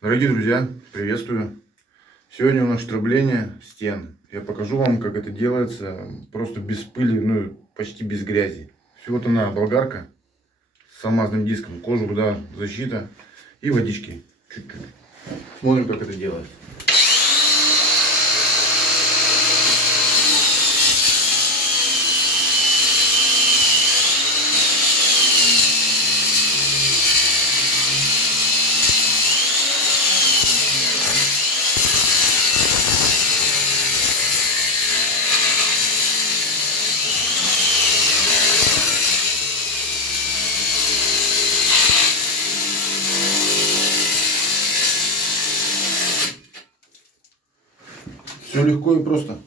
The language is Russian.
Дорогие друзья, приветствую! Сегодня у нас штрабление стен. Я покажу вам, как это делается, просто без пыли, ну почти без грязи. Всего-то на болгарка с алмазным диском, кожух, защита и водички чуть-чуть. Смотрим, как это делается. Все легко и просто.